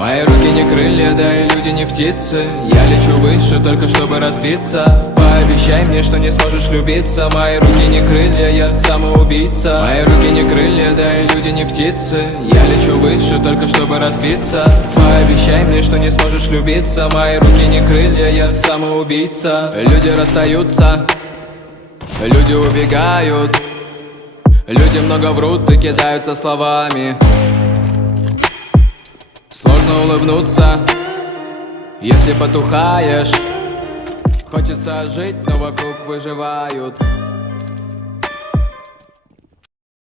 Мои руки не крылья, да и люди не птицы. Я лечу выше, только чтобы разбиться. Пообещай мне, что не сможешь любиться. Мои руки не крылья, я самоубийца. Мои руки не крылья, да и люди не птицы. Я лечу выше, только чтобы разбиться. Пообещай мне, что не сможешь любиться. Мои руки не крылья, я самоубийца. Люди расстаются, люди убегают, люди много врут и кидаются словами. Сложно улыбнуться, если потухаешь. Хочется жить, но вокруг выживают.